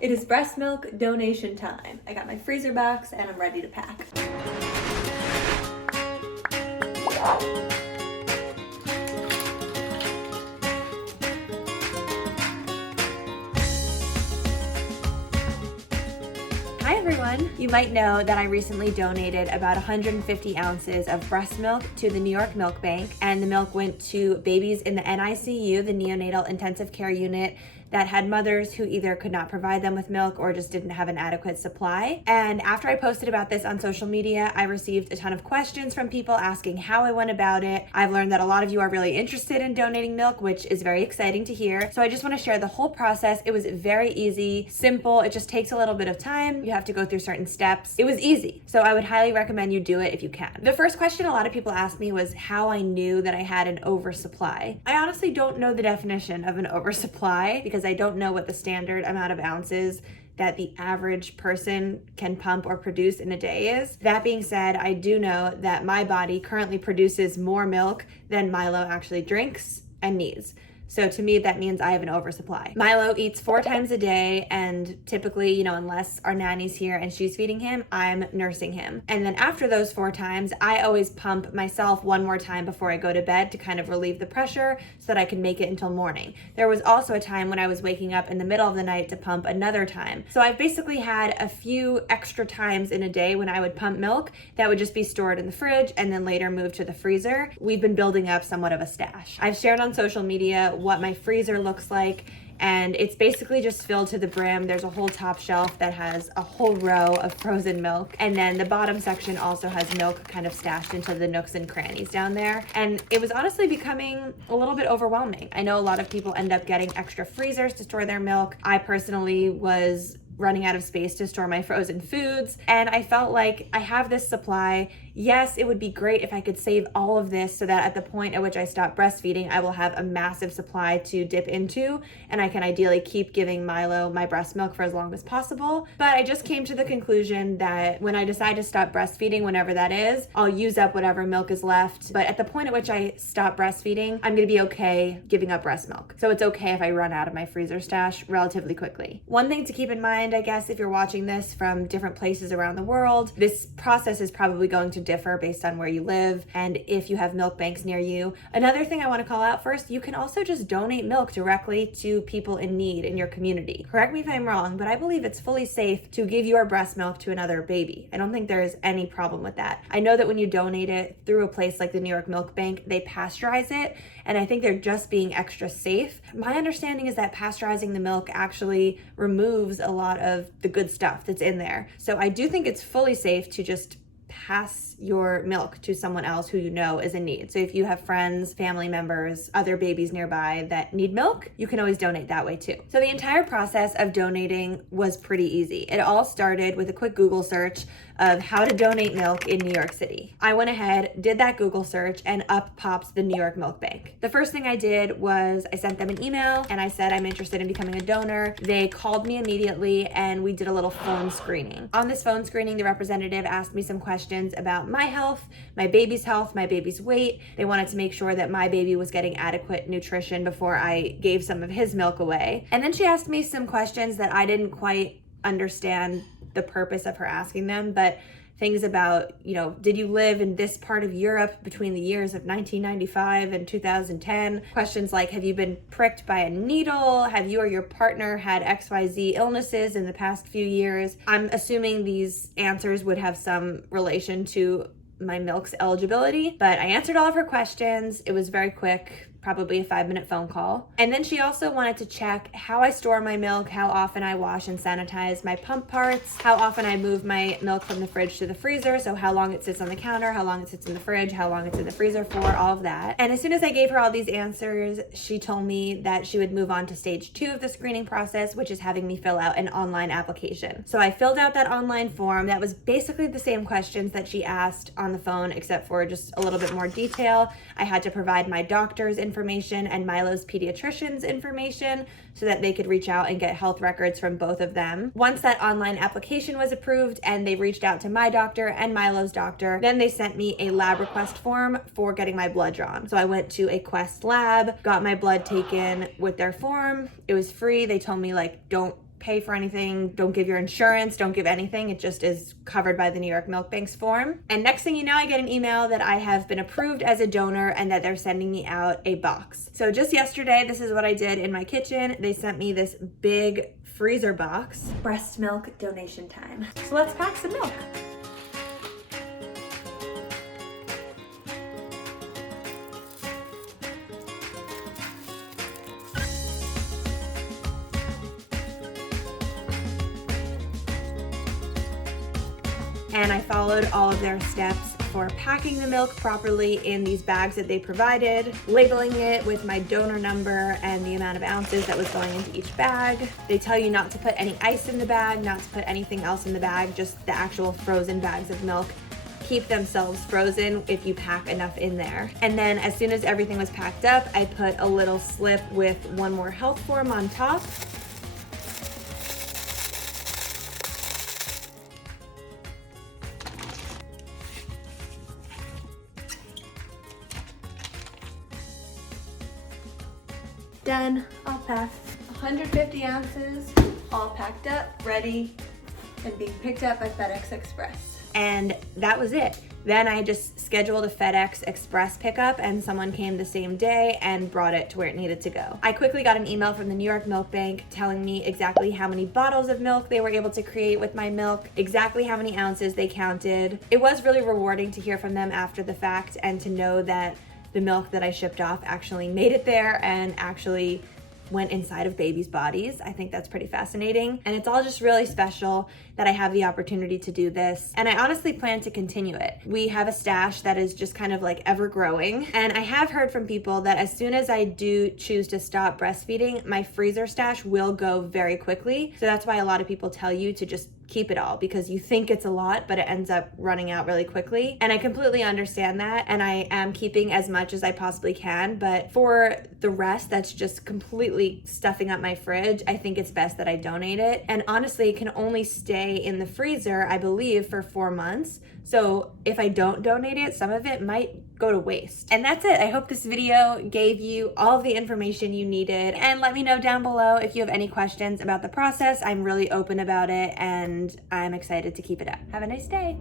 It is breast milk donation time. I got my freezer box and I'm ready to pack. Hi everyone! You might know that I recently donated about 150 ounces of breast milk to the New York Milk Bank, and the milk went to babies in the NICU, the neonatal intensive care unit, that had mothers who either could not provide them with milk or just didn't have an adequate supply. And after I posted about this on social media, I received a ton of questions from people asking how I went about it. I've learned that a lot of you are really interested in donating milk, which is very exciting to hear. So I just want to share the whole process. It was very easy, simple. It just takes a little bit of time. You have to go through certain steps. It was easy. So I would highly recommend you do it if you can. The first question a lot of people asked me was how I knew that I had an oversupply. I honestly don't know the definition of an oversupply because I don't know what the standard amount of ounces that the average person can pump or produce in a day is. That being said, I do know that my body currently produces more milk than Milo actually drinks and needs. So to me, that means I have an oversupply. Milo eats 4 times a day, and typically, unless our nanny's here and she's feeding him, I'm nursing him. And then after those 4 times, I always pump myself one more time before I go to bed to kind of relieve the pressure so that I can make it until morning. There was also a time when I was waking up in the middle of the night to pump another time. So I've basically had a few extra times in a day when I would pump milk that would just be stored in the fridge and then later moved to the freezer. We've been building up somewhat of a stash. I've shared on social media what my freezer looks like, and it's basically just filled to the brim. There's a whole top shelf that has a whole row of frozen milk, and then the bottom section also has milk kind of stashed into the nooks and crannies down there. And it was honestly becoming a little bit overwhelming. I know a lot of people end up getting extra freezers to store their milk. I personally was running out of space to store my frozen foods, and I felt like I have this supply. Yes, it would be great if I could save all of this so that at the point at which I stop breastfeeding, I will have a massive supply to dip into, and I can ideally keep giving Milo my breast milk for as long as possible. But I just came to the conclusion that when I decide to stop breastfeeding, whenever that is, I'll use up whatever milk is left. But at the point at which I stop breastfeeding, I'm gonna be okay giving up breast milk. So it's okay if I run out of my freezer stash relatively quickly. One thing to keep in mind, I guess, if you're watching this from different places around the world, this process is probably going to differ based on where you live and if you have milk banks near you. Another thing I want to call out first, you can also just donate milk directly to people in need in your community. Correct me if I'm wrong, but I believe it's fully safe to give your breast milk to another baby. I don't think there is any problem with that. I know that when you donate it through a place like the New York Milk Bank, they pasteurize it, and I think they're just being extra safe. My understanding is that pasteurizing the milk actually removes a lot of the good stuff that's in there. So I do think it's fully safe to just pass your milk to someone else who you know is in need. So if you have friends, family members, other babies nearby that need milk, you can always donate that way too. So the entire process of donating was pretty easy. It all started with a quick Google search of how to donate milk in New York City. I went ahead, did that Google search, and up pops the New York Milk Bank. The first thing I did was I sent them an email and I said I'm interested in becoming a donor. They called me immediately and we did a little phone screening. On this phone screening, the representative asked me some questions about my health, my baby's weight. They wanted to make sure that my baby was getting adequate nutrition before I gave some of his milk away. And then she asked me some questions that I didn't quite understand the purpose of her asking them, but things about, did you live in this part of Europe between the years of 1995 and 2010? Questions like, have you been pricked by a needle? Have you or your partner had XYZ illnesses in the past few years? I'm assuming these answers would have some relation to my milk's eligibility, but I answered all of her questions. It was very quick, probably a 5-minute phone call. And then she also wanted to check how I store my milk, how often I wash and sanitize my pump parts, how often I move my milk from the fridge to the freezer, so how long it sits on the counter, how long it sits in the fridge, how long it's in the freezer for, all of that. And as soon as I gave her all these answers, she told me that she would move on to stage 2 of the screening process, which is having me fill out an online application. So I filled out that online form that was basically the same questions that she asked on the phone, except for just a little bit more detail. I had to provide my doctor's information and Milo's pediatrician's information so that they could reach out and get health records from both of them. Once that online application was approved and they reached out to my doctor and Milo's doctor, then they sent me a lab request form for getting my blood drawn. So I went to a Quest lab, got my blood taken with their form. It was free. They told me, don't pay for anything, don't give your insurance, don't give anything. It just is covered by the New York Milk Bank's form. And next thing you know, I get an email that I have been approved as a donor and that they're sending me out a box. So just yesterday, this is what I did in my kitchen. They sent me this big freezer box. Breast milk donation time. So let's pack some milk. And I followed all of their steps for packing the milk properly in these bags that they provided, labeling it with my donor number and the amount of ounces that was going into each bag. They tell you not to put any ice in the bag, not to put anything else in the bag, just the actual frozen bags of milk keep themselves frozen if you pack enough in there. And then as soon as everything was packed up, I put a little slip with one more health form on top. Done, all packed. 150 ounces, all packed up, ready, and being picked up by FedEx Express. And that was it. Then I just scheduled a FedEx Express pickup and someone came the same day and brought it to where it needed to go. I quickly got an email from the New York Milk Bank telling me exactly how many bottles of milk they were able to create with my milk, exactly how many ounces they counted. It was really rewarding to hear from them after the fact and to know that the milk that I shipped off actually made it there and actually went inside of babies' bodies. I think that's pretty fascinating. And it's all just really special that I have the opportunity to do this. And I honestly plan to continue it. We have a stash that is just kind of like ever growing. And I have heard from people that as soon as I do choose to stop breastfeeding, my freezer stash will go very quickly. So that's why a lot of people tell you to just keep it all, because you think it's a lot, but it ends up running out really quickly. And I completely understand that. And I am keeping as much as I possibly can. But for the rest that's just completely stuffing up my fridge, I think it's best that I donate it. And honestly, it can only stay in the freezer, I believe, for 4 months. So if I don't donate it, some of it might go to waste. And that's it. I hope this video gave you all of the information you needed. And let me know down below if you have any questions about the process. I'm really open about it and I'm excited to keep it up. Have a nice day.